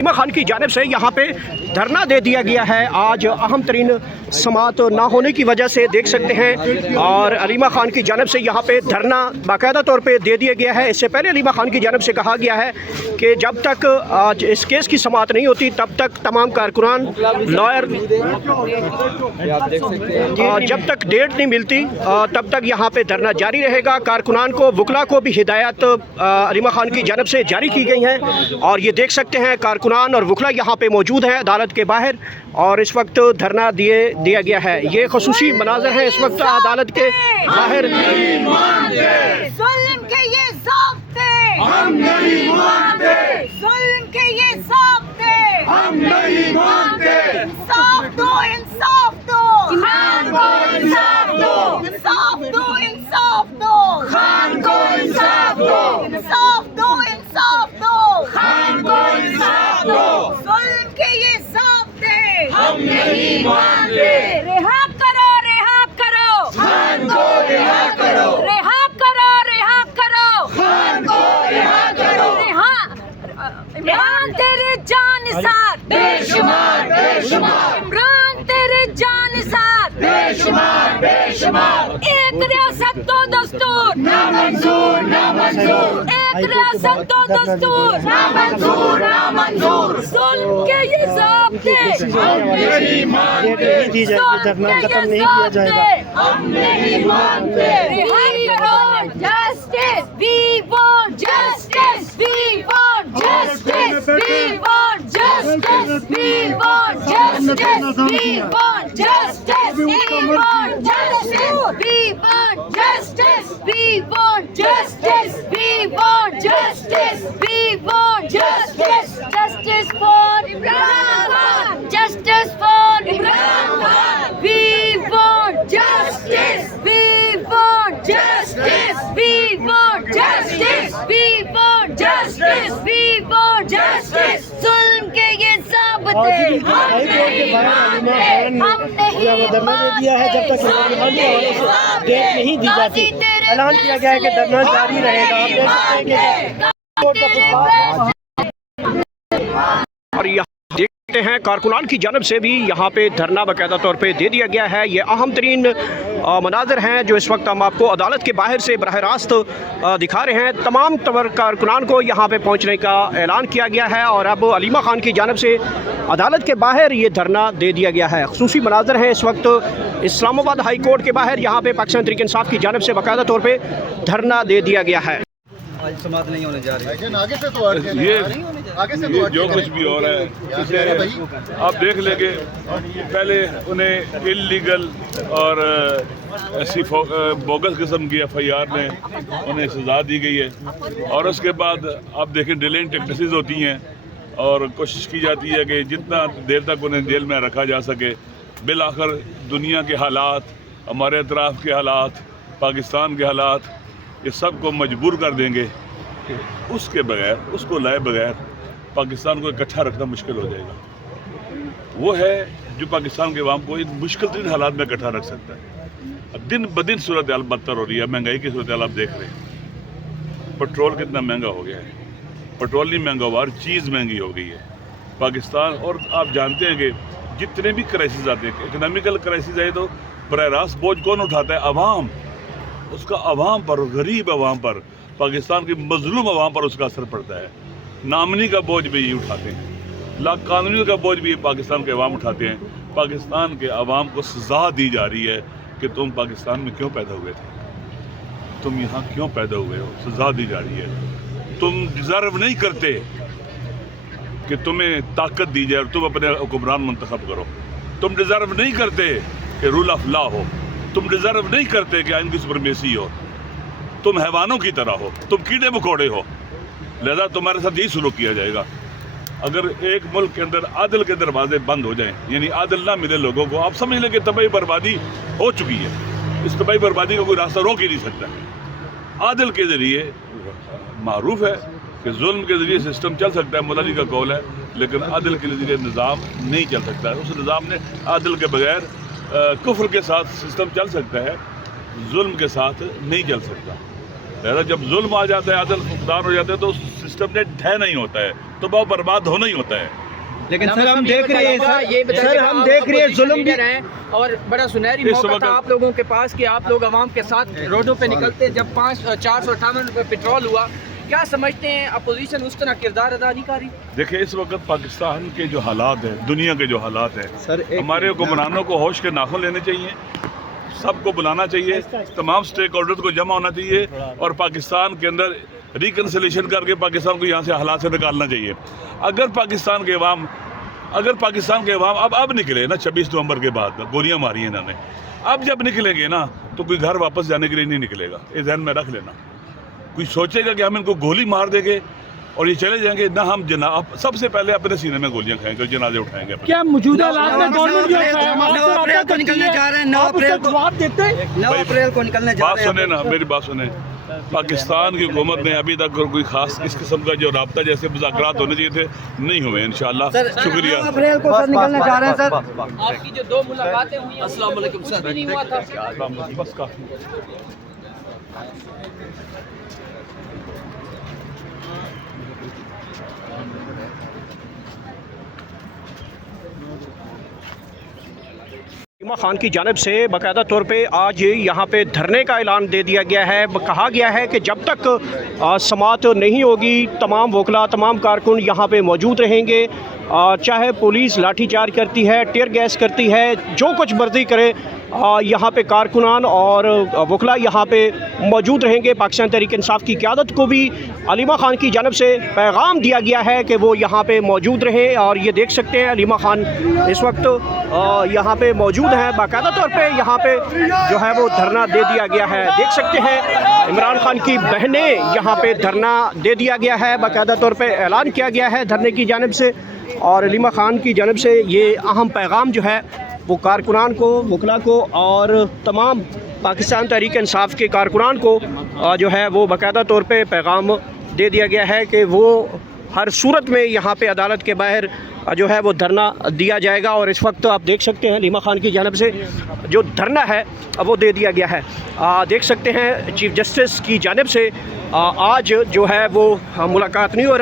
अलीमा खान की जानिब से यहाँ पे धरना दे दिया गया है। आज अहम तरीन समात ना होने की वजह से देख सकते हैं, और अलीमा खान की जानिब से यहाँ पे धरना बाकायदा तौर पे दे दिया गया है। इससे पहले अलीमा खान की जानिब से कहा गया है कि जब तक आज इस केस की समात नहीं होती तब तक तमाम कारकुनान लॉयर जब तक डेट नहीं मिलती तब तक यहाँ पे धरना जारी रहेगा। कारकुनान को वकला को भी हिदायत अलीमा खान की जानिब से जारी की गई हैं, और ये देख सकते हैं कारकुनान और वकला यहाँ पे मौजूद हैं अदालत के बाहर, और इस वक्त धरना दिया गया है। ये खसूसी मनाज़र हैं इस वक्त अदालत के बाहर। जुल्म के ये ज़ाब्ते हम नहीं मानते, जुल्म के ये ज़ाब्ते हम नहीं मानते। इंसाफ दो, इंसाफ दो, खान को इंसाफ दो, इंसाफ दो, इंसाफ दो, खान को इंसाफ दो, इंसाफ दो, इंसाफ दो, खान को इंसाफ दो। जुल्म के ये ज़ाब्ते हम नहीं मानते। रिहा करो, रिहा करो, खान को रिहा करो, रिहा करो, रिहा करो, खान को रिहा करो। इमरान तेरे जानिसार बेशुमार बेशुमार, इमरान तेरे जानिसार बेशुमार बेशुमार। एक रियासत दो दस्तूर ना मंजूर ना मंजूर, एक रियासत दो दस्तूर ना मंजूर ना मंजूर। जुल्म के ये ज़ाब्ते हम नहीं मानते, धरना खत्म नहीं किया जाएगा हम नहीं मानते। रिहा करो justice, we want justice, we want justice, we want justice, we want justice, we want justice, we want justice, we want justice, we want justice, we want justice, we want justice. Justice for Imran Khan, justice for Imran Khan, we want justice, we want justice, we want justice, we want justice, we want justice. जुल्म के ये ज़ाब्ते हम नहीं मानते, हम नहीं मानते। जब तक डेट नहीं दी जाती, ऐलान किया गया है कि धरना जारी रहेगा। और यहाँ देखते हैं कारकुनान की जानब से भी यहाँ पे धरना बाकायदा तौर पे दे दिया गया है। ये अहम तरीन मनाज़र हैं जो इस वक्त हम आपको अदालत के बाहर से बराह रास्त दिखा रहे हैं। तमाम कारकुनान को यहाँ पे पहुँचने का ऐलान किया गया है, और अब अलीमा खान की जानब से अदालत के बाहर ये धरना दे दिया गया है। खसूसी मनाज़र हैं इस वक्त इस्लामाबाद हाई कोर्ट के बाहर, यहाँ पे पाकिस्तान तहरीक इंसाफ की जानब से बाकायदा तौर पर धरना दे दिया गया है। आज समात नहीं होने जा रही, लेकिन आगे से तो ये जो कुछ भी हो रहा है इसे आप देख लेंगे। पहले उन्हें इलीगल और ऐसी बोगस किस्म की FIR में उन्हें सज़ा दी गई है, और उसके बाद आप देखें डिलेइंग टेक्निक्स होती हैं और कोशिश की जाती है कि जितना देर तक उन्हें जेल में रखा जा सके। बिल आखिर दुनिया के हालात, हमारे अतराफ़ के हालात, पाकिस्तान के हालात, ये सब को मजबूर कर देंगे कि उसके बगैर, उसको लाए बगैर पाकिस्तान को इकट्ठा रखना मुश्किल हो जाएगा। वो है जो पाकिस्तान के अवाम को इन मुश्किल तरीन हालात में इकट्ठा रख सकता है। अब दिन ब दिन सूरत हाल बदतर हो रही है, महंगाई की सूरत हाल आप देख रहे हैं। पेट्रोल कितना महंगा हो गया है, पेट्रोल नहीं महंगा हुआ, हर चीज़ महंगी हो गई है पाकिस्तान। और आप जानते हैं कि जितने भी क्राइसिस आते हैं, इकनॉमिकल क्राइसिस आए तो बराह रास्त बोझ कौन उठाता है? अवाम। उसका अवाम पर, गरीब अवाम पर, पाकिस्तान की मजलूम अवाम पर उसका असर पड़ता है। नामनी का बोझ भी ये उठाते हैं, ला कानूनी का बोझ भी पाकिस्तान के अवाम उठाते हैं। पाकिस्तान के अवाम को सज़ा दी जा रही है कि तुम पाकिस्तान में क्यों पैदा हुए थे, तुम यहाँ क्यों पैदा हुए हो, सज़ा दी जा रही है। तुम डिज़र्व नहीं करते कि तुम्हें ताकत दी जाए और तुम अपने हुक्मरान मुंतखब करो। तुम डिज़र्व नहीं करते कि रूल ऑफ लॉ हो। तुम डिज़र्व नहीं करते कि आइन की सुपरमेसी हो। तुम हैवानों की तरह हो, तुम कीड़े मकोड़े हो, लिहाजा तुम्हारे साथ यही सलूक किया जाएगा। अगर एक मुल्क के अंदर आदल के दरवाजे बंद हो जाएं, यानी आदल ना मिले लोगों को, आप समझ लें कि तबाही बर्बादी हो चुकी है। इस तबाही बर्बादी का कोई रास्ता रोक ही नहीं सकता। आदल के ज़रिए मारूफ है कि जुल्म के ज़रिए सिस्टम चल सकता है, मौलाना का कौल है, लेकिन आदल के ज़रिए निज़ाम नहीं चल सकता। उस निज़ाम ने आदल के बगैर कुफ्र के साथ सिस्टम चल सकता है, जुल्म के साथ नहीं चल सकता। लिहाजा जब जुल्म आ जाता है, आदल फुकदार हो जाता है, तो सिस्टम ने ढह नहीं होता है। तो वो बर्बाद होना ही होता है। लेकिन सर हम देख रहे हैं सर हम देख रहे हैं जुल्म भी है और बड़ा सुनहरी इस मौका वक्त- था आप लोगों के पास कि आप लोग आवाम के साथ रोडों पे निकलते जब 458 रुपये पेट्रोल हुआ। क्या समझते हैं अपोजिशन उस तरह किरदार अदा नहीं कर रही? देखिए इस वक्त पाकिस्तान के जो हालात हैं, दुनिया के जो हालात हैं, सर हमारे हुक्मरानों को होश के नाखुन लेने चाहिए, सबको बुलाना चाहिए, तमाम स्टेक होल्डर्स को जमा होना चाहिए और पाकिस्तान के अंदर रिकन्सिलेशन करके पाकिस्तान को यहाँ से हालात से निकालना चाहिए। अगर पाकिस्तान के अवाम अब निकले ना 26 नवंबर के बाद गोलियां मारी हैं इन्होंने, अब जब निकलेंगे ना तो कोई घर वापस जाने के लिए नहीं निकलेगा, ये ध्यान में रख लेना। कोई सोचेगा कि हम इनको गोली मार देंगे और ये चले जाएंगे ना, हम जनाब सबसे पहले अपने सीने में गोलियां खाएंगे, जनाजे उठाएंगे अपने। क्या मौजूदा हालात में गवर्नमेंट 9 अप्रैल को निकलने जा रहे हैं, 9 अप्रैल को जवाब देते हैं, 9 अप्रैल को निकलने जा बात रहे हैं। सुने ना, मेरी बात सुने। पाकिस्तान की हुकूमत ने अभी तक कोई खास इस किस्म का जो राब्ता जैसे मुज़ाकरात होने चाहिए थे नहीं हुए इंशाअल्लाह। शुक्रिया। 9 अप्रैल को सर निकलने जा रहे हैं सर। आपकी जो 2 मुलाकातें हुई हैं अस्सलाम वालेकुम सर नहीं हुआ था। बस काफी। अलीमा खान की जानिब से बाकायदा तौर पे आज यहाँ पे धरने का ऐलान दे दिया गया है। कहा गया है कि जब तक समाअत नहीं होगी तमाम वकला तमाम कारकुन यहाँ पे मौजूद रहेंगे, चाहे पुलिस लाठीचार्ज करती है, टीयर गैस करती है, जो कुछ मर्जी करे, यहाँ पे कारकुनान और वकला यहाँ पे मौजूद रहेंगे। पाकिस्तान तहरीक इंसाफ की क़यादत को भी अलीमा खान की जानिब से पैगाम दिया गया है कि वो यहाँ पे मौजूद रहें। और ये देख सकते हैं अलीमा खान इस वक्त यहाँ पे मौजूद हैं, बाकायदा तौर पे यहाँ पे जो है वो धरना दे दिया गया है। देख सकते हैं इमरान खान की बहनें यहाँ पे धरना दे दिया गया है, बाकायदा तौर पे ऐलान किया गया है धरने की जानिब से। और अलीमा खान की जानिब से ये अहम पैगाम जो है वो कारकुनान को, वकला को और तमाम पाकिस्तान तहरीक इंसाफ के कारकुनान को जो है वो बाकायदा तौर पे पैगाम दे दिया गया है कि वो हर सूरत में यहाँ पे अदालत के बाहर जो है वो धरना दिया जाएगा। और इस वक्त आप देख सकते हैं अलीमा खान की जानिब से जो धरना है वो दे दिया गया है। देख सकते हैं चीफ जस्टिस की जानिब से आज जो है वो मुलाकात नहीं। और